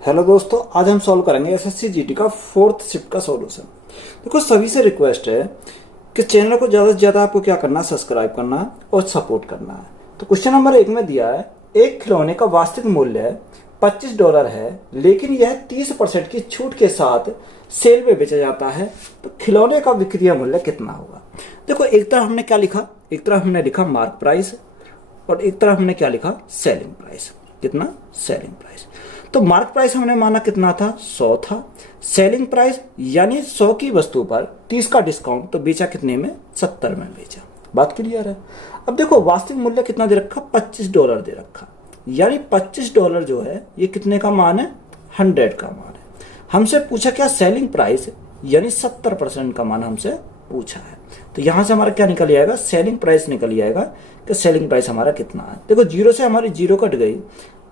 Hello दोस्तों, आज हम सॉल्व करेंगे एसएससी जीटी का फोर्थ शिफ्ट का सॉल्यूशन। देखो, सभी से रिक्वेस्ट है कि चैनल को ज़्यादा से ज़्यादा आपको क्या करना है, सब्सक्राइब करना है और सपोर्ट करना है। तो क्वेश्चन नंबर 1 में दिया है, एक खिलौने का वास्तविक मूल्य $25 है, लेकिन यह 30% की छूट के साथ सेल में बेचा जाता है, तो खिलौने का विक्रय मूल्य कितना होगा। देखो, एक तरफ हमने क्या लिखा, एक तरफ हमने लिखा मार्क प्राइस और एक तरफ हमने क्या लिखा, सेलिंग प्राइस। कितना? Selling price. तो मार्क प्राइस हमने माना कितना था, 100 था। सेलिंग प्राइस यानी 100 की वस्तु पर 30 का डिस्काउंट, तो बेचा कितने में, 70 में बेचा। बात क्लियर है। अब देखो, वास्तविक मूल्य कितना दे रखा, $25 दे रखा, यानी $25 जो है ये कितने का मान है, 100 का मान है। हमसे पूछा क्या, सेलिंग प्राइस यानी 70% का मान हमसे पूछा है। तो यहां से हमारा क्या निकल जाएगा, सेलिंग प्राइस निकल जाएगा कि सेलिंग प्राइस हमारा कितना है। देखो, जीरो से हमारी जीरो कट गई,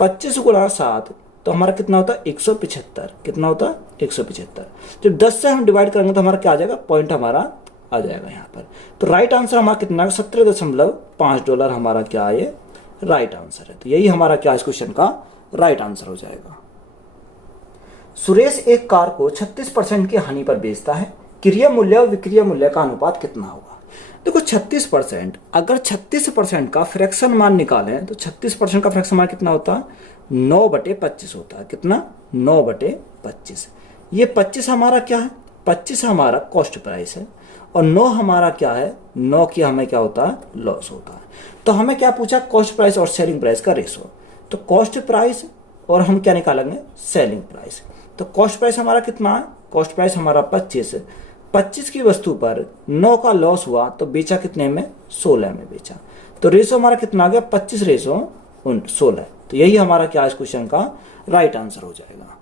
25 गुणा 7 तो हमारा कितना होता है, 175। कितना होता है, 175। जब 10 से हम डिवाइड करेंगे तो हमारा क्या आ जाएगा, पॉइंट हमारा आ जाएगा यहाँ पर। तो राइट आंसर हमारा कितना है, $17.5 हमारा क्या है, ये राइट आंसर है। तो यही हमारा क्या इस क्वेश्चन का राइट आंसर हो जाएगा। सुरेश एक कार को 36% की हानि पर बेचता है, क्रय मूल्य और विक्रय मूल्य का अनुपात कितना होगा। देखो, 36%, अगर 36% का फ्रैक्शन मान निकालें तो 36% का फ्रैक्शन मान कितना होता है, 9/25 होता है। कितना, 9/25। ये 25 हमारा क्या है, 25 हमारा कॉस्ट प्राइस है और 9 हमारा क्या है, 9 की हमें क्या होता है, लॉस होता है। तो हमें क्या पूछा, कॉस्ट प्राइस और सेलिंग प्राइस का रेशो। तो कॉस्ट प्राइस और हम क्या निकालेंगे, सेलिंग प्राइस। तो कॉस्ट प्राइस हमारा कितना है, कॉस्ट प्राइस हमारा 25 की वस्तु पर 9 का लॉस हुआ तो बेचा कितने में, 16 में बेचा। तो रेशो हमारा कितना आ गया, 25/16। तो यही हमारा क्या इस क्वेश्चन का राइट आंसर हो जाएगा।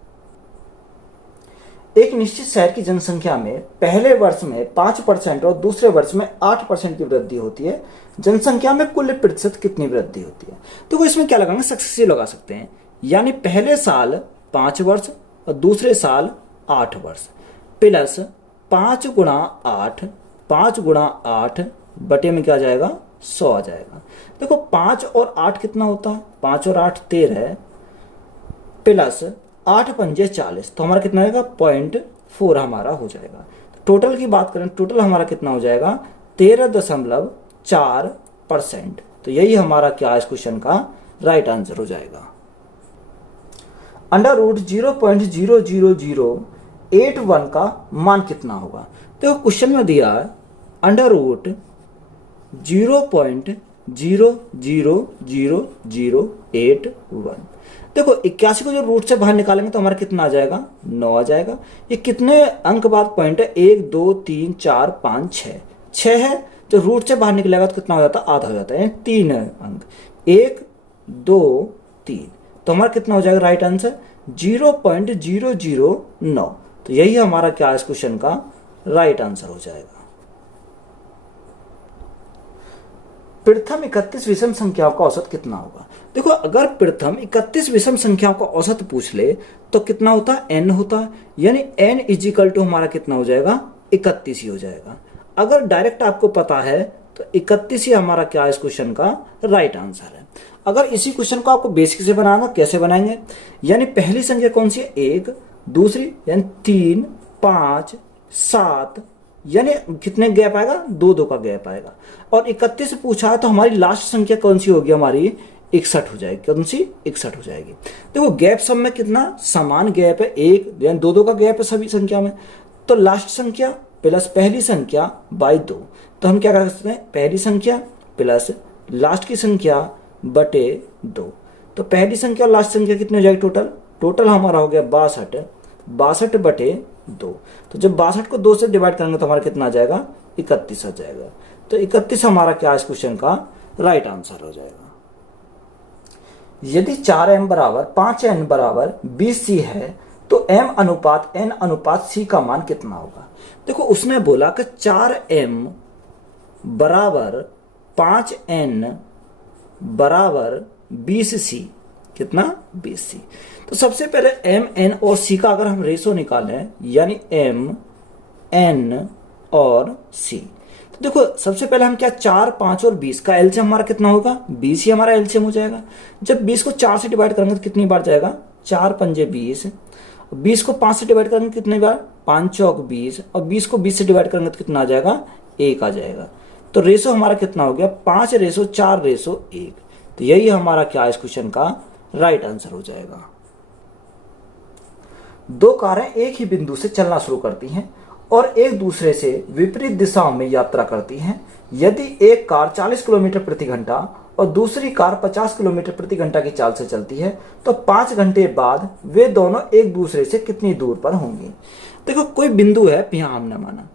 एक निश्चित शहर की जनसंख्या में पहले वर्ष में 5% और दूसरे वर्ष में 8% की वृद्धि होती है। जनसंख्या में कुल प्रतिशत कितनी वृद्धि होती है। तो इसमें क्या लगाएंगे, सक्सेसिव लगा सकते हैं, यानी पहले साल 5 वर्ष और दूसरे साल 8 वर्ष, प्लस 5 गुणा 8, 5 गुणा 8 बटे में क्या आ जाएगा, 100 आ जाएगा। देखो, 5 और 8 कितना होता है, 5 और 8 13, प्लस 8 पंजे 40, तो हमारा कितना आएगा, 0.4 हमारा हो जाएगा। टोटल की बात करें, टोटल हमारा कितना हो जाएगा, 13.4%। तो यही हमारा क्या इस क्वेश्चन का राइट आंसर हो जाएगा। √0.00081 का मान कितना होगा। देखो, क्वेश्चन में दिया है √0.0000081। देखो, 81 को जो रूट से बाहर निकालेंगे तो हमारा कितना आ जाएगा, 9 आ जाएगा। ये कितने अंक बाद पॉइंट है, 1 2 3 4 5 6 है। जो रूट से बाहर निकलेगा तो कितना हो जाता है, आधा हो जाता है, 3 अंक, 1 2 3। तो हमारा कितना हो जाएगा राइट आंसर, 0.009। तो यही हमारा क्या इस क्वेश्चन का राइट आंसर हो जाएगा। प्रथम 31 विषम संख्याओं का औसत कितना होगा। देखो, अगर प्रथम 31 विषम संख्याओं का औसत पूछ ले तो कितना होता है, n होता है, यानी n = हमारा कितना हो जाएगा, 31 ही हो जाएगा। अगर डायरेक्ट आपको पता है तो 31 ही हमारा क्या इस क्वेश्चन का राइट आंसर है। अगर इसी क्वेश्चन को आपको बेसिक से बनाना, कैसे बनाएंगे, यानी पहली संख्या कौन सी है, 1, दूसरी यानी 3 5 7, यानी कितने गैप आएगा, 2 का गैप आएगा। और 31 पूछा है तो हमारी लास्ट संख्या कौन सी होगी, हमारी 61 हो जाएगी। कौन सी, 61 हो जाएगी। देखो, गैप सब में कितना समान गैप है, 1 यानी 2 का गैप है सभी संख्या में। तो लास्ट संख्या प्लस पहली संख्या बाई 2, तो हम क्या कर सकते हैं, पहली संख्या प्लस लास्ट की संख्या बटे 2। तो पहली संख्या और लास्ट संख्या कितनी हो जाएगी, टोटल हमारा हो गया 62 बटे 2। तो जब 62 को 2 से डिवाइड करेंगे तो हमारा कितना आ जाएगा, 31 आ जाएगा। तो 31 हमारा क्या इस क्वेश्चन का राइट आंसर हो जाएगा। यदि 4m बराबर 5n बराबर 20c है तो m अनुपात n अनुपात c का मान कितना होगा। देखो, उसने बोला कि 4m बराबर 5n बराबर 20c, कितना, 20c। तो सबसे पहले m n और c का अगर हम रेशो निकालें, यानी m n और c, तो देखो सबसे पहले हम क्या 4, 5 और 20 का एलसीएम हमारा कितना होगा 20 ही हमारा एलसीएम हो जाएगा। जब 20 को 4 से डिवाइड करेंगे तो कितनी बार जाएगा 4 पंजे 20, 20 को 5 से डिवाइड करेंगे कितने बार, 5 चौक 20, और 20 को 20 से डिवाइड करेंगे तो कितना आ जाएगा, 1 आ जाएगा। तो रेशो हमारा कितना हो गया, 5:4:1। तो यही हमारा क्या है इस क्वेश्चन का राइट आंसर हो जाएगा। दो कारें एक ही बिंदु से चलना शुरू करती हैं और एक दूसरे से विपरीत दिशाओं में यात्रा करती हैं। यदि एक कार 40 किलोमीटर प्रति घंटा और दूसरी कार 50 किलोमीटर प्रति घंटा की चाल से चलती है तो 5 घंटे बाद वे दोनों एक दूसरे से कितनी दूर पर होंगी। देखो कोई बिंदु है, यहाँ हमने माना,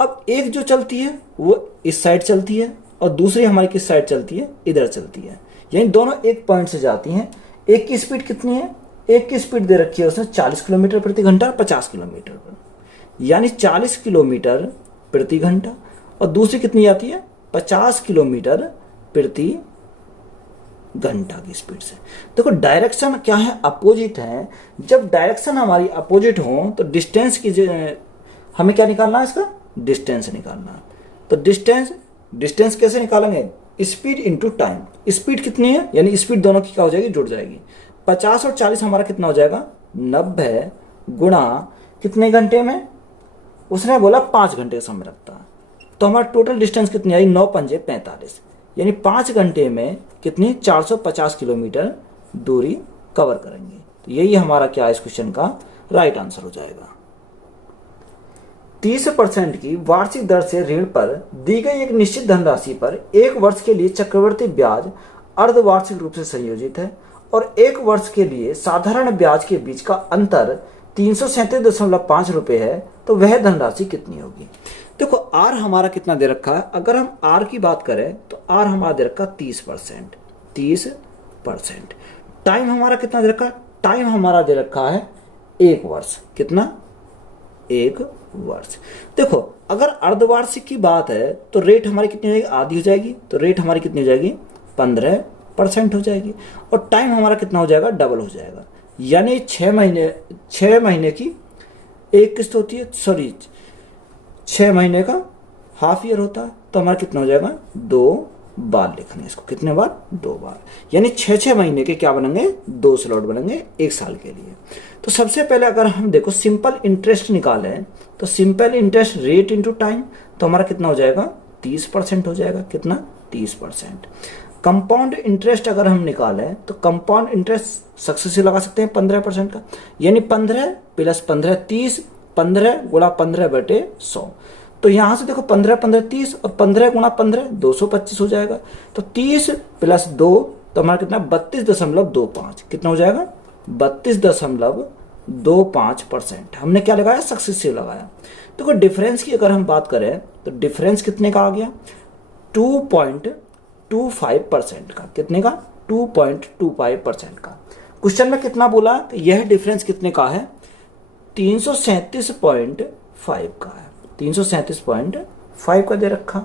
अब एक जो चलती है वो इस साइड चलती है और दूसरी हमारी किस साइड चलती है, इधर चलती है, यानी दोनों एक पॉइंट से जाती हैं। एक की स्पीड कितनी है, एक की स्पीड दे रखी है उसने 40 किलोमीटर प्रति घंटा और 50 किलोमीटर पर, यानी 40 किलोमीटर प्रति घंटा, और दूसरी कितनी आती है 50 किलोमीटर प्रति घंटा की स्पीड से। देखो डायरेक्शन क्या है, अपोजिट है। जब डायरेक्शन हमारी अपोजिट हो तो डिस्टेंस की हमें क्या निकालना है, इसका डिस्टेंस निकालना है। तो डिस्टेंस कैसे निकालेंगे, स्पीड इंटू टाइम। स्पीड कितनी है, यानी स्पीड दोनों की क्या हो जाएगी, जुड़ जाएगी। 50 और 40 हमारा कितना हो जाएगा, 90 गुणा कितने घंटे में, उसने बोला 5 घंटे का समय लगता है, तो हमारा टोटल डिस्टेंस कितनी आई, 9 पंजे 45, यानी 5 घंटे में कितनी 450 किलोमीटर दूरी कवर करेंगे। तो यही हमारा क्या है इस क्वेश्चन का राइट आंसर हो जाएगा। 30% की वार्षिक दर से ऋण पर दी गई एक निश्चित धनराशि पर 1 वर्ष के लिए चक्रवृद्धि ब्याज अर्धवार्षिक रूप से संयोजित है और 1 वर्ष के लिए साधारण ब्याज के बीच का अंतर 337.5 रुपये है, तो वह धनराशि कितनी होगी। देखो आर हमारा कितना दे रखा है, अगर हम आर की बात करें तो आर हमारा दे रखा 30%। टाइम हमारा कितना दे रखा है, टाइम हमारा दे रखा है 1 वर्ष, कितना 1 वर्ष। देखो अगर अर्धवार्षिक की बात है तो रेट हमारी कितनी हो जाएगी, आधी हो जाएगी, तो रेट हमारी कितनी हो जाएगी 15% हो जाएगी, और टाइम हमारा कितना हो जाएगा, डबल हो जाएगा, यानी 6 महीने की एक किस्त होती है, सॉरी 6 महीने का हाफ ईयर होता है, तो हमारा कितना हो जाएगा 2 बार लिखना है इसको, कितने बार 2 बार, यानी 6 महीने के क्या बनेंगे 2 स्लॉट बनेंगे 1 साल के लिए। तो सबसे पहले अगर हम देखो सिंपल इंटरेस्ट निकालें तो simple interest rate into time, तो हमारा कितना हो जाएगा 30% हो जाएगा, कितना 30%। कंपाउंड इंटरेस्ट अगर हम निकालें तो कंपाउंड इंटरेस्ट सक्सेसिव लगा सकते हैं 15% का, यानी 15 + 15 30, 15 गुणा 15/100। तो यहां से देखो 15 15 30 और 15 गुणा 15 225 हो जाएगा, तो 30 + 2 तो हमारा कितना 32.25, कितना हो जाएगा 32.25%। हमने क्या लगाया, सक्सेसिव लगाया। देखो डिफरेंस की अगर हम बात करें तो डिफरेंस कितने का आ गया 2.25% का, कितने का 2.25% का। क्वेश्चन में कितना बोला, तो यह डिफरेंस कितने का है 337.5 का है, 337.5 का दे रखा।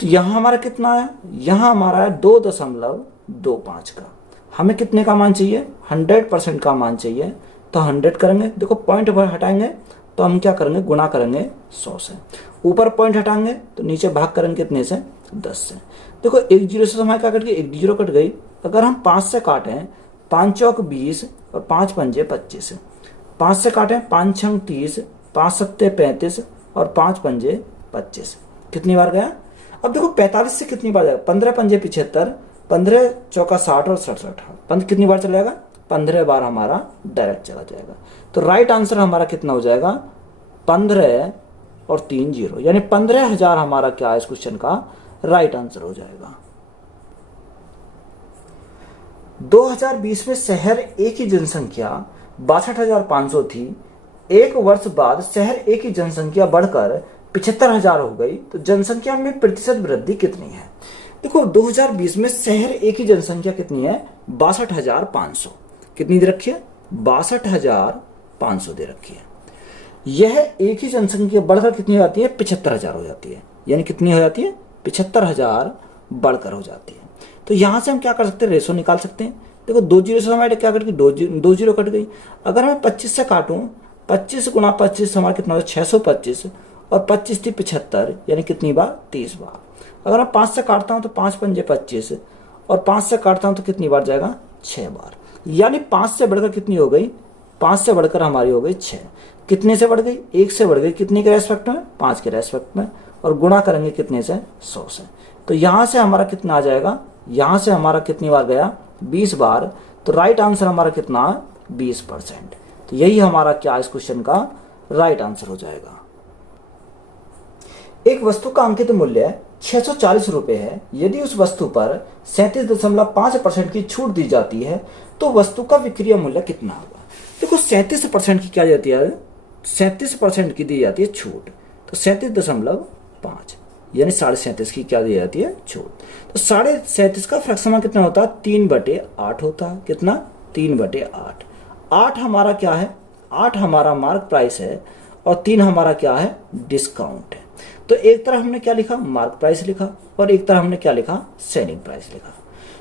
तो यहां हमारा कितना है, यहां हमारा है 2.25 का। हमें कितने का मान चाहिए, 100% का मान चाहिए, तो 100 करेंगे। देखो पॉइंट हटाएंगे तो हम क्या करेंगे, गुणा करेंगे 100 से, ऊपर पॉइंट हटाएंगे तो नीचे भाग करेंगे कितने से 10 से। देखो 1 जीरो से हमारे क्या कट गई, 1 जीरो कट गई। अगर हम 5 से काटें, 5 चौक 20 और 5 पंजे 25, 5 से काटें 5 छंग 30, 5 सत्ते 35 और 5 पंजे 25, कितनी बार गया। अब देखो 45 से कितनी बार जाएगा, 15 पंजे 75, 15 चौका 60 और 67, कितनी बार चलेगा 15 बार हमारा डायरेक्ट चला जाएगा। तो राइट आंसर हमारा कितना हो जाएगा 15 और 3 जीरो, यानी 15,000 हमारा क्या है इस क्वेश्चन का राइट आंसर हो जाएगा। 2020 में शहर ए की जनसंख्या 62,500 थी। 1 वर्ष बाद शहर ए की जनसंख्या बढ़कर 75,000 हो गई, तो जनसंख्या में प्रतिशत वृद्धि कितनी है। देखो 2020 में शहर ए की जनसंख्या कितनी है 62,500, कितनी दे रखी है 62,500 दे रखी है। यह एक ही जनसंख्या बढ़कर कितनी हो जाती है 75,000 हो जाती है, यानी कितनी हो जाती है 75,000 बढ़कर हो जाती है। तो यहां से हम क्या कर सकते हैं, रेशो निकाल सकते हैं। देखो 2 जीरो से हमारे क्या कट गई, 2 जीरो कट गई। अगर मैं 25 से काटूं, 25 गुणा 25 हमारा कितना होगा 625, और 25 थी 75, यानी कितनी बार 30 बार। अगर मैं 5 से काटता हूं तो 5 पंजे 25, और 5 से काटता हूं तो कितनी बार जाएगा 6 बार। यानी 5 से बढ़कर कितनी हो गई, 5 से बढ़कर हमारी हो गई 6। कितने से बढ़ गई, 1 से बढ़ गई, कितनी के रेस्पेक्ट में, 5 के रेस्पेक्ट में, और गुणा करेंगे कितने से, 100 से। तो यहां से हमारा कितना आ जाएगा, यहां से हमारा कितनी बार गया, 20 बार। तो राइट आंसर हमारा कितना, 20%। तो यही हमारा क्या इस क्वेश्चन का राइट आंसर हो जाएगा। एक वस्तु का अंकित मूल्य 640 रुपए है। यदि उस वस्तु पर 37.5% की छूट दी जाती है तो वस्तु का विक्रय मूल्य कितना होगा। देखो 37% की क्या जाती है, 37% की दी जाती है छूट, तो 37.5 यानी 37.5 की क्या दी जाती है, छूट। तो 37.5 का फ्रैक्शन कितना होता है, 3/8 होता है। कितना, 3/8। 8 हमारा क्या है, 8 हमारा मार्क प्राइस है और 3 हमारा क्या है, डिस्काउंट है। तो एक तरफ हमने क्या लिखा, मार्क प्राइस लिखा, और एक तरफ हमने क्या लिखा, सेलिंग प्राइस लिखा।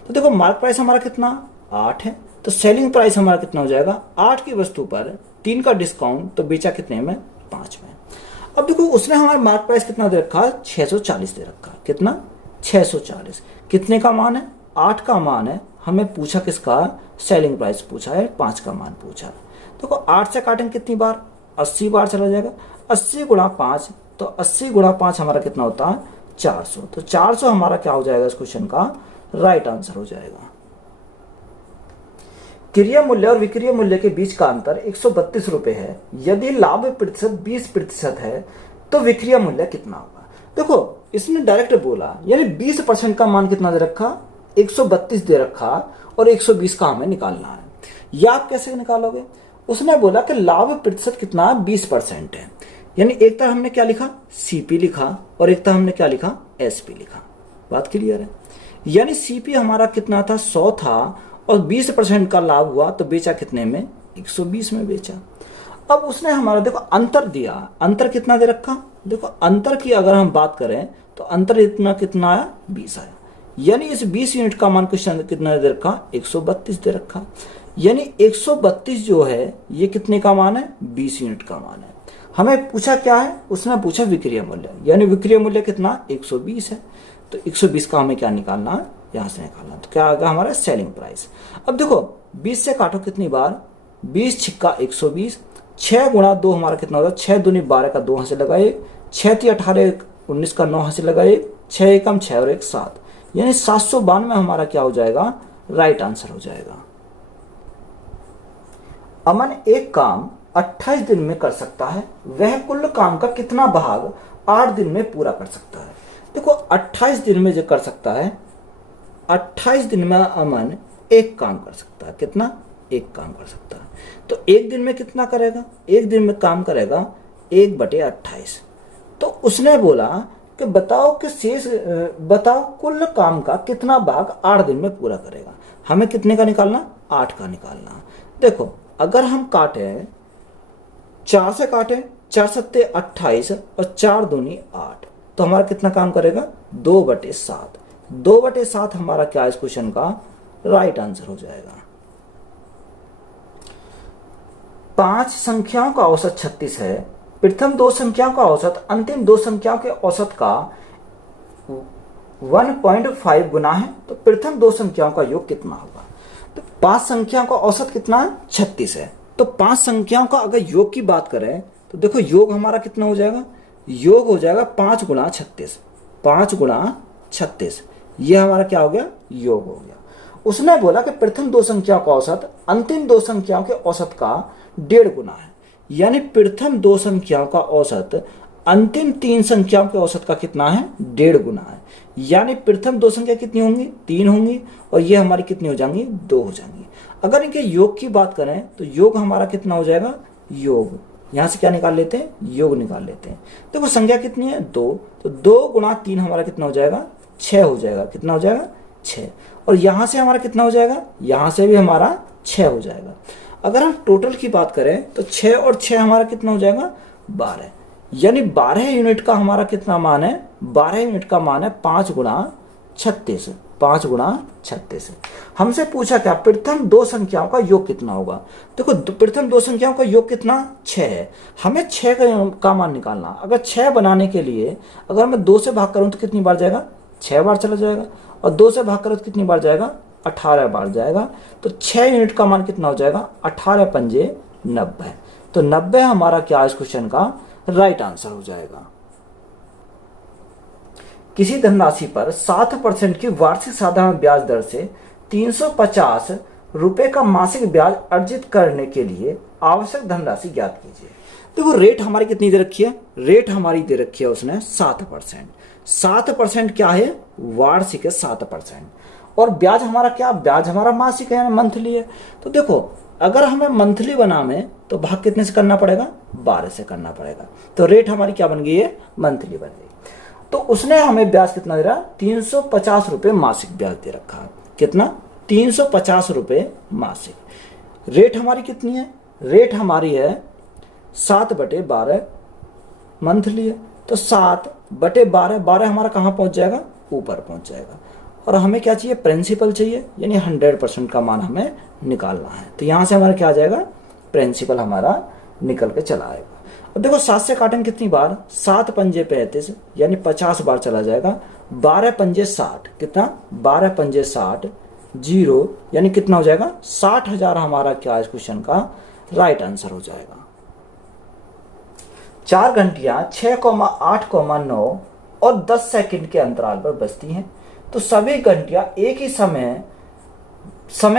तो देखो मार्क प्राइस हमारा कितना, 8 है, तो सेलिंग प्राइस हमारा कितना हो जाएगा, 8 की वस्तु पर 3 का डिस्काउंट, तो बेचा कितने में, 5 में। अब देखो उसने हमारा मार्क प्राइस कितना दे रखा है, 640 दे रखा है। कितना, 640। कितने का मान है, 8 का मान है। हमें पूछा किसका, सेलिंग प्राइस पूछा है, 5 का मान पूछा है। देखो 8 से काटेंगे कितनी बार, 80 बार चला जाएगा। 80 गुणा 5, तो 80 गुणा 5 हमारा कितना होता है, 400। तो 400 हमारा क्या हो जाएगा इस क्वेश्चन का राइट आंसर हो जाएगा। क्रय मूल्य और विक्रय मूल्य के बीच का अंतर 132 रुपए है। यदि लाभ प्रतिशत 20% है तो विक्रय मूल्य कितना होगा। देखो इसने डायरेक्ट बोला, यानी 20% का मान कितना दे रखा, 132 दे रखा, और 120 का हमें निकालना है। या आप कैसे निकालोगे, उसने बोला कि लाभ प्रतिशत कितना, 20% है। यानी एक तरह हमने क्या लिखा, सीपी लिखा, और एक तरह हमने क्या लिखा, एसपी लिखा। बात क्लियर है। यानी सीपी हमारा कितना था, 100 था, और 20% का लाभ हुआ, तो बेचा कितने में, 120 में बेचा। अब उसने हमारा देखो अंतर दिया, अंतर कितना दे रखा, देखो अंतर की अगर हम बात करें तो अंतर इतना कितना आया, 20 आया। यानी इस 20 यूनिट का मान क्वेश्चन कितना दे रखा, 132 दे रखा। यानी 132 जो है ये कितने का मान है, 20 यूनिट का मान है। हमें पूछा क्या है, उसने पूछा विक्रय मूल्य, यानी विक्रय मूल्य कितना, 120 है। तो 120 का हमें क्या निकालना है, यहां से निकालना। तो क्या आ गया हमारा सेलिंग प्राइस। अब देखो 20 से काटो कितनी बार, 20 छिक्का 120, 6 गुणा 2 हमारा कितना होगा, 6 दूनी 12 का 2 हाथ से लगाए, 6 ती 18 19 का 9 हाथ से लगाए, 6 एकम 6 और 1 7, यानी 792 हमारा क्या हो जाएगा, राइट आंसर हो जाएगा। अमन एक काम 28 दिन में कर सकता है, वह कुल काम का कितना भाग 8 दिन में पूरा कर सकता है। देखो 28 दिन में जो कर सकता है, 28 दिन में अमन एक काम कर सकता है। कितना, एक काम कर सकता है। तो एक दिन में कितना करेगा, एक दिन में काम करेगा 1/28। तो उसने बोला कि बताओ कि शेष, बताओ कुल काम का कितना भाग 8 दिन में पूरा करेगा। हमें कितने का निकालना, 8 का निकालना। देखो अगर हम काटे 4 से काटे, 4 सत्ते 28 और 4 दूनी 8, तो हमारा कितना काम करेगा, 2/7। 2/7 हमारा क्या इस क्वेश्चन का राइट आंसर हो जाएगा। 5 संख्याओं का औसत 36 है। प्रथम 2 संख्याओं का औसत अंतिम 2 संख्याओं के औसत का 1.5 गुना है, तो प्रथम 2 संख्याओं का योग कितना होगा। तो 5 संख्याओं का औसत कितना है, 36 है। तो 5 संख्याओं का अगर योग की बात करें तो देखो योग हमारा कितना हो जाएगा, योग हो जाएगा 5 गुणा 36। 5 गुणा 36 ये हमारा क्या हो गया, योग हो गया। उसने बोला कि प्रथम 2 संख्याओं का औसत अंतिम 2 संख्याओं के औसत का 1.5 गुना है। यानी प्रथम 2 संख्याओं का औसत अंतिम 3 संख्याओं के औसत का कितना है, 1.5 गुना है। यानी प्रथम 2 संख्या कितनी होंगी, 3 होंगी, और ये हमारी कितनी हो जाएंगी, 2 हो जाएंगी। अगर इनके योग की बात करें तो योग हमारा कितना हो जाएगा, योग, यहां से क्या निकाल लेते हैं, योग निकाल लेते हैं। देखो संख्या कितनी है, 2, तो 2 गुणा 3 हमारा कितना हो जाएगा, 6 हो जाएगा। कितना हो जाएगा, 6। और यहां से हमारा कितना हो जाएगा, यहां से भी हमारा 6 हो जाएगा। अगर हम टोटल की बात करें तो 6 और 6 हमारा कितना हो जाएगा, 12। यानी 12 यूनिट का हमारा कितना मान है, 12 यूनिट का मान है 5 गुणा 36। 5 गुणा 36। हमसे पूछा क्या, प्रथम 2 संख्याओं का योग कितना होगा। देखो प्रथम 2 संख्याओं का योग कितना, 6 है। हमें 6 का मान निकालना। अगर 6 बनाने के लिए अगर मैं 2 से भाग करूं तो कितनी बार जाएगा, 6 बार चला जाएगा। और 2 से भाग करो तो कितनी बार जाएगा, 18 बार जाएगा, तो 6 यूनिट का मान कितना हो जाएगा, 18 पंजे 90। तो 90 हमारा क्या इस क्वेश्चन का राइट आंसर हो जाएगा। किसी धनराशि पर 7% की वार्षिक साधारण ब्याज दर से 350 रुपए का मासिक ब्याज अर्जित करने के लिए आवश्यक धनराशि ज्ञात कीजिए। देखो रेट हमारी कितनी दे रखी है, रेट हमारी दे रखी है उसने 7%। 7% क्या है, वार्षिक है 7%। और ब्याज हमारा क्या, ब्याज हमारा मासिक है यानी मंथली है। तो देखो अगर हमें मंथली बनावे तो भाग कितने से करना पड़ेगा, 12 से करना पड़ेगा। तो रेट हमारी क्या बन गई है, मंथली बन गई। तो उसने हमें ब्याज कितना दे रहा, 350 रुपए मासिक ब्याज दे रखा है। कितना, 350 रुपए मासिक। रेट हमारी कितनी है, रेट हमारी है 7/12 मंथली है। तो 7/12, 12 हमारा कहाँ पहुंच जाएगा, ऊपर पहुंच जाएगा। और हमें क्या चाहिए, प्रिंसिपल चाहिए, यानी 100% का मान हमें निकालना है। तो यहां से हमारा क्या आ जाएगा, प्रिंसिपल हमारा निकल के चला आएगा। अब देखो 7 से काटेंगे कितनी बार, 7 पंजे 35 यानी 50 बार चला जाएगा। 12 पंजे 60, कितना, 12 पंजे 60, 0 यानी कितना हो जाएगा, 60,000 हमारा क्या इस क्वेश्चन का राइट आंसर हो जाएगा। 4 घंटियां 6,8,9 और 10 सेकंड के अंतराल पर बजती हैं। तो सभी घंटियां एक ही समय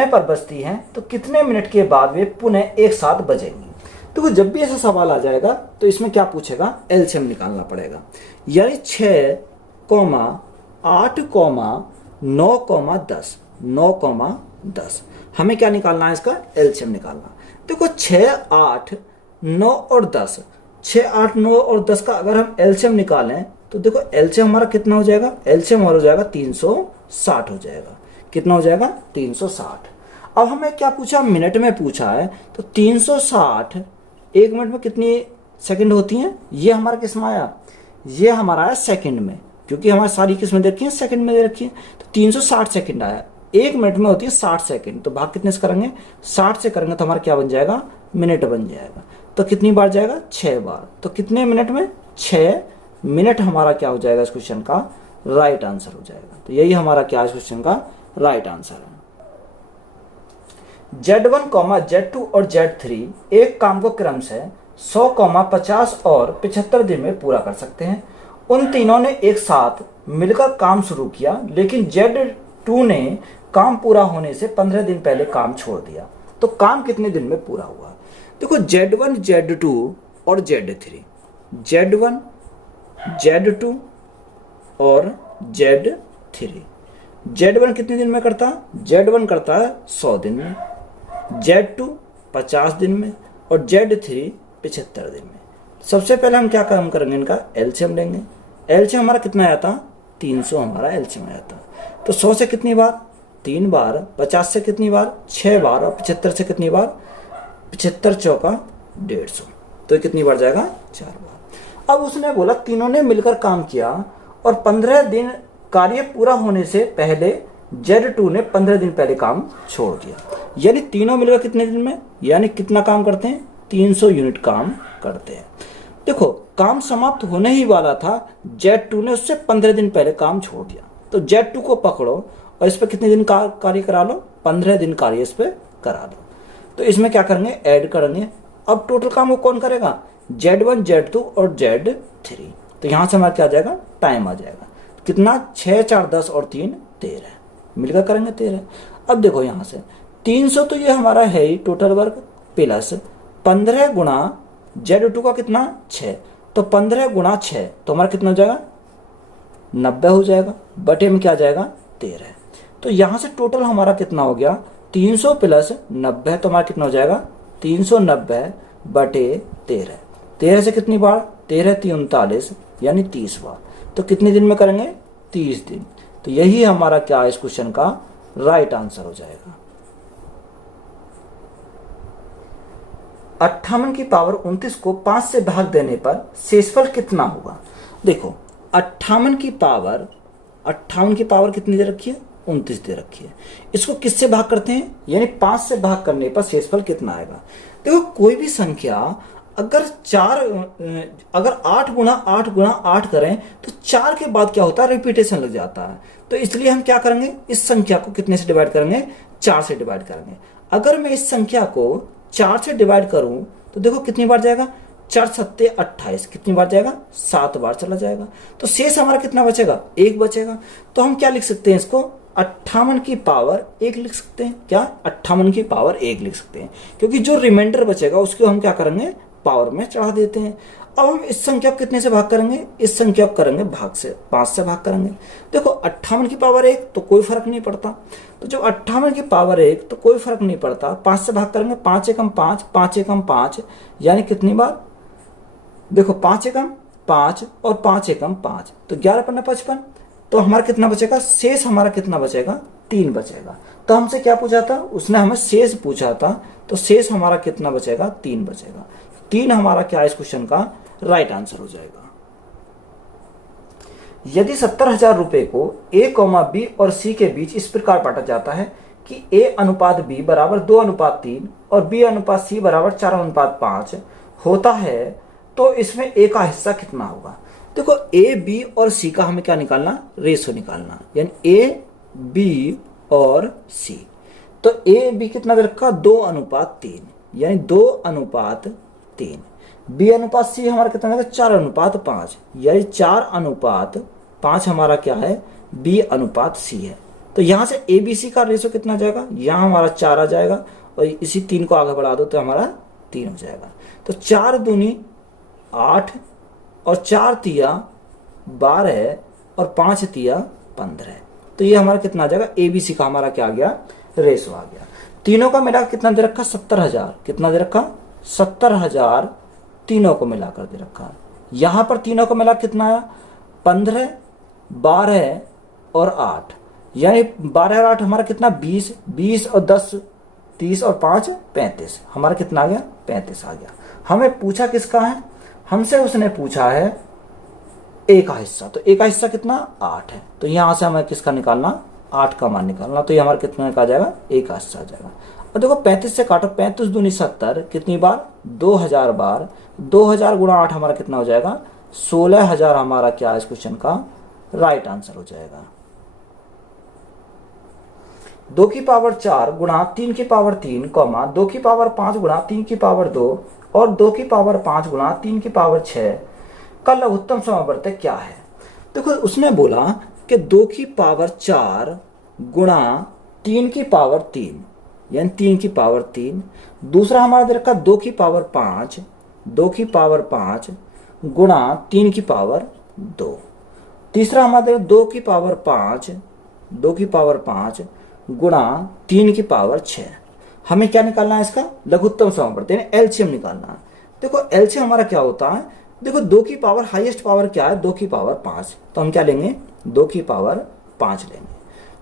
पर बजती हैं, तो कितने मिनट के बाद वे पुनः एक साथ बजेंगी। तो जब भी ऐसा सवाल आ जाएगा तो इसमें क्या पूछेगा, एलसीएम निकालना पड़ेगा। यानी 6,8,9,10 9,10 हमें क्या निकालना है, इसका एलसीएम निकालना। देखो 6, 8, 9 और 10, 6, 8, 9 और 10 का अगर हम एलसीएम निकालें तो देखो एलसीएम हमारा कितना हो जाएगा, एलसीएम हो जाएगा 360 हो जाएगा। कितना हो जाएगा, 360। अब हमें क्या पूछा, मिनट में पूछा है। तो 360 1 मिनट में कितनी सेकंड होती हैं, ये हमारा किस में आया, ये हमारा आया सेकंड में, क्योंकि हमारी सारी किस्में दे रखी हैं सेकंड में दे रखी है। तो 360 सेकंड आया, 1 मिनट में होती है 60 सेकंड। तो भाग कितने से करेंगे, 60 से करेंगे तो हमारा क्या बन जाएगा, मिनट बन जाएगा। तो कितनी बार जाएगा, 6 बार। तो कितने मिनट में, 6 मिनट हमारा क्या हो जाएगा इस क्वेश्चन का राइट आंसर हो जाएगा। तो यही हमारा क्या इस क्वेश्चन का राइट आंसर है। Z1, Z2 और Z3 एक काम को क्रम से 100, 50 और 75 दिन में पूरा कर सकते हैं। उन तीनों ने एक साथ मिलकर काम शुरू किया, लेकिन Z2 ने काम पूरा होने से 15 दिन पहले काम छोड़ दिया। तो काम कितने दिन में पूरा हुआ। देखो Z1, Z2 और Z3, Z1, Z2 और Z3। Z1 कितने दिन में करता है, Z1 करता है 100 दिन में, Z2 50 दिन में और Z3 75 दिन में। सबसे पहले हम क्या काम करेंगे, इनका एलसीएम लेंगे। एलसीएम हमारा कितना आया था, 300 हमारा एलसीएम आया था। तो 100 से कितनी बार, 3 बार, 50 से कितनी बार, 6 बार और 75 से कितनी बार, 75 चौका 150। तो कितनी बार जाएगा, 4 बार। अब उसने बोला तीनों ने मिलकर काम किया और 15 दिन कार्य पूरा होने से पहले Z2 ने 15 दिन पहले काम छोड़ दिया। यानी तीनों मिलकर कितने दिन में, यानी कितना काम करते हैं, 300 यूनिट काम करते हैं। देखो काम समाप्त होने ही वाला था, Z2 ने उससे 15 दिन पहले काम छोड़ दिया। तो Z2 को पकड़ो और इस पर कितने दिन कार्य करा लो, 15 दिन कार्य इस पर करा लो। तो इसमें क्या करेंगे, ऐड करेंगे। अब टोटल काम वो कौन करेगा, Z1, Z2 और Z3। तो यहां से हमारा क्या आ जाएगा, टाइम आ जाएगा। कितना, 6, 4, 10 और 3, 13 मिलकर करेंगे 13। अब देखो यहां से 300 तो ये हमारा है ही टोटल वर्क, प्लस 15 गुणा Z2 का कितना, 6। तो 15 गुणा 6 तो हमारा कितना हो जाएगा, 90 हो जाएगा। बटे में क्या जाएगा, 13। तो यहां से टोटल हमारा कितना हो गया, 300 प्लस 90 तो हमारा कितना हो जाएगा, 390 बटे 13। 13 से कितनी बार, 13 3 39 यानी 30 बार। तो कितने दिन में करेंगे, 30 दिन। तो यही हमारा क्या इस क्वेश्चन का राइट आंसर हो जाएगा। 58 की पावर 29 को 5 से भाग देने पर शेषफल कितना होगा। देखो 58 की पावर कितनी दे रखी है, 29 दे रखी है। इसको किससे भाग करते हैं, यानी 5 से भाग करने पर शेषफल कितना आएगा। देखो कोई भी संख्या अगर अगर 8 करें तो 4 के बाद क्या होता है, रिपीटेशन लग जाता है। तो इसलिए हम क्या करेंगे, इस संख्या को कितने से डिवाइड करेंगे, 4 से डिवाइड करेंगे। अगर मैं इस संख्या को 4 से डिवाइड करूं तो देखो कितनी बार जाएगा, 4 सत्ते 28, कितनी बार जाएगा, 7 बार चला जाएगा। तो शेष हमारा कितना बचेगा, 1 बचेगा। तो हम क्या लिख सकते हैं, इसको 58 की पावर 1 लिख सकते हैं। क्या, 58 की पावर 1 लिख सकते हैं, क्योंकि जो रिमाइंडर बचेगा उसको हम क्या करेंगे, पावर में चढ़ा देते हैं। अब हम इस संख्या को कितने से भाग करेंगे, इस संख्या को करेंगे भाग से, 5 से भाग करेंगे। देखो 58 की पावर 1 तो कोई फर्क नहीं पड़ता, तो जब 58 की पावर 1 तो कोई फर्क नहीं पड़ता, 5 से भाग करेंगे, 5 एकम 5, 5 एकम 5, यानी कितनी बार, देखो 5 एकम 5 और 5 एकम 5, तो 11 पन्ना 55। तो हमारा कितना बचेगा, शेष हमारा कितना बचेगा, 3 बचेगा। तो हमसे क्या पूछा था, उसने हमें शेष पूछा था, तो शेष हमारा कितना बचेगा, 3 बचेगा। 3 हमारा क्या है इस क्वेश्चन का राइट आंसर हो जाएगा। यदि 70,000 रुपए को A, B और C के बीच इस प्रकार बांटा जाता है कि A अनुपात B बराबर 2:3 और B अनुपात C बराबर 4:5 होता है, तो इसमें A का हिस्सा कितना होगा। देखो A, B और C का हमें क्या निकालना, रेशो निकालना, यानी A, B और C। तो A, B कितना दे रखा, 2:3, यानी 2:3। B अनुपात C हमारा कितना देगा, 4:5, यानी 4:5 हमारा क्या है, B अनुपात C है। तो यहां से ABC का रेशो कितना जाएगा, यहां हमारा 4 आ जाएगा, और इसी 3 को आगे बढ़ा दो तो हमारा 3 हो जाएगा। तो 4 दूनी 8 और 4 तिया 12 और 5 तिया 15। तो ये हमारा कितना आ जाएगा, ABC का हमारा क्या आ गया, रेशो आ गया। तीनों का मिलाकर कितना दे रखा, 70,000, कितना दे रखा, 70,000 तीनों को मिलाकर दे रखा। यहां पर तीनों को मिला कितना आया, 15, 12 और 8, यानी 12 और 8 हमारा कितना, 20, 20 और 10 30 और 5 35, हमारा कितना आ गया, 35 आ गया। हमें पूछा किसका है, हमसे उसने पूछा है A का हिस्सा। तो A का हिस्सा कितना, 8 है। तो यहां से हमें किसका निकालना, 8 का मान निकालना। तो ये हमारा कितना का आ जाएगा, A का हिस्सा आ जाएगा। और देखो 35 से काटो, 35 दूनी 70, कितनी बार, 2000 बार। 2000 गुणा 8 हमारा कितना हो जाएगा, 16,000 हमारा क्या है इस क्वेश्चन का राइट आंसर हो जाएगा। 2 की पावर 4 गुणा 3 की पावर 3, 2 की पावर 5 गुणा 3 की पावर 2 और 2 की पावर 5 गुणा 3 की पावर 6 का लघुत्तम समवर्तक क्या है। देखो उसने बोला कि 2 की पावर 4 गुणा 3 की पावर 3, यानी 3 की पावर 3। दूसरा हमारा दे रखा 2 की पावर 5, 2 की पावर 5 गुणा 3 की पावर 2। तीसरा हमारा दे 2 की पावर 5, 2 की पावर 5 गुणा 3 की पावर 6। हमें क्या निकालना है, इसका लघुत्तम समवर्तक यानी एलसीएम निकालना है। देखो एलसीएम हमारा क्या होता है, देखो 2 की पावर हाईएस्ट पावर क्या है, 2 की पावर 5, तो हम क्या लेंगे, 2 की पावर 5 लेंगे,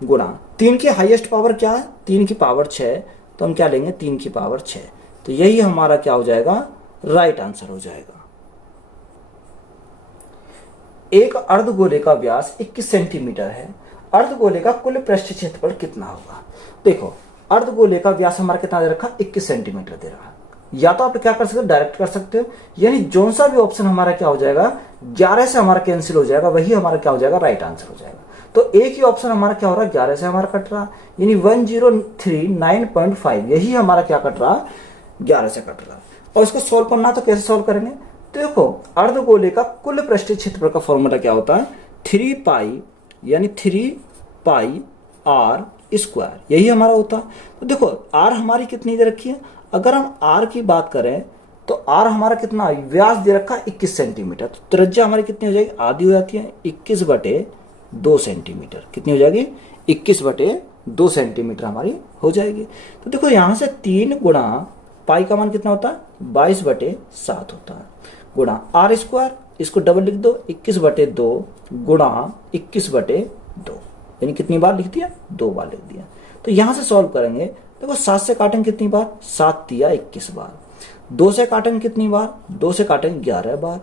गुणा 3 की हाईएस्ट पावर क्या है, 3 की पावर 6, तो हम क्या लेंगे, 3 की पावर 6। तो यही हमारा क्या हो जाएगा, राइट आंसर हो जाएगा। एक अर्धगोले का व्यास 21 सेंटीमीटर है, अर्धगोले का कुल पृष्ठ क्षेत्रफल कितना होगा। देखो अर्धगोले का व्यास हमारा कितना दे रखा, 21 सेंटीमीटर दे रहा है। या तो आप क्या कर सकते हो, डायरेक्ट कर सकते हो, यानी जोन सा भी ऑप्शन हमारा क्या हो जाएगा, 11 से हमारा कैंसिल हो जाएगा, वही हमारा क्या हो जाएगा, राइट आंसर हो जाएगा। तो एक ही ऑप्शन हमारा क्या हो रहा है, 11 से हमारा कट रहा, यानी 1039.5, यही हमारा क्या कट रहा, 11 से कट रहा। और इसको सोल्व करना तो कैसे सोल्व करेंगे, तो देखो अर्धगोले का कुल पृष्ठीय क्षेत्रफल का फॉर्मूला क्या होता है, 3 पाई यानी 3 पाई r स्क्वायर, यही हमारा होता है। तो देखो r हमारी कितनी दे रखी है, अगर हम r की बात करें तो r हमारा कितना, व्यास दे रखा 21 सेंटीमीटर, तो त्रिज्या हमारी कितनी हो जाएगी, आधी हो जाती है, 21/2 सेंटीमीटर, कितनी हो जाएगी, 21/2 सेंटीमीटर हमारी हो जाएगी। तो देखो यहां से 3 गुणा पाई का मान कितना होता है, 22/7 होता है, गुणा r स्क्वायर, इसको डबल लिख दो, 21/2 गुणा 21/2, यानी कितनी बार लिख दिया, 2 बार लिख दिया। तो यहां से सॉल्व करेंगे, देखो 7 से काटेंगे कितनी बार, 7 तिया 21 बार, 2 से काटेंगे कितनी बार, 2 से काटेंगे 11 बार।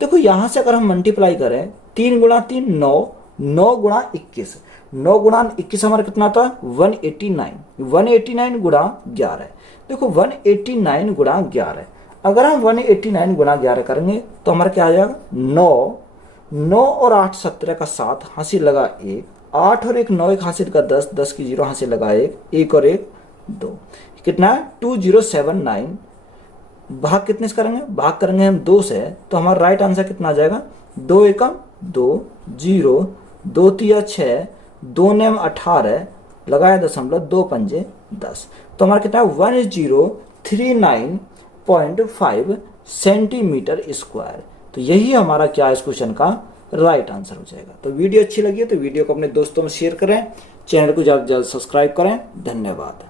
देखो यहां से अगर हम मल्टीप्लाई करें, 3 गुणा 3 9, 9 गुणा 21, 9 गुणा 21 हमारा कितना होता है, 189, 189 गुणा 11। देखो 189 गुणा 11, अगर हम 189 गुना 11 करेंगे तो हमारा क्या आ जाएगा 9, 9 और 8 17 का 7, हासिल लगा 1, 8 और 1 9, 1 हासिल का 10, 10 की 0 हासिल लगा 1, 1 और 1 2, कितना है 2079। भाग कितने से करेंगे, भाग करेंगे हम 2 से, तो हमारा राइट आंसर कितना आ जाएगा 2 एकम 2, 0, 2 तिया 6, 2 नेम 18, लगाया दशमलव, 2 पंजे 10, तो हमारा कितना 1039.5 सेंटीमीटर स्क्वायर। तो यही हमारा क्या है इस क्वेश्चन का राइट आंसर हो जाएगा। तो वीडियो अच्छी लगी है तो वीडियो को अपने दोस्तों में शेयर करें, चैनल को ज़्यादा से ज़्यादा सब्सक्राइब करें। धन्यवाद।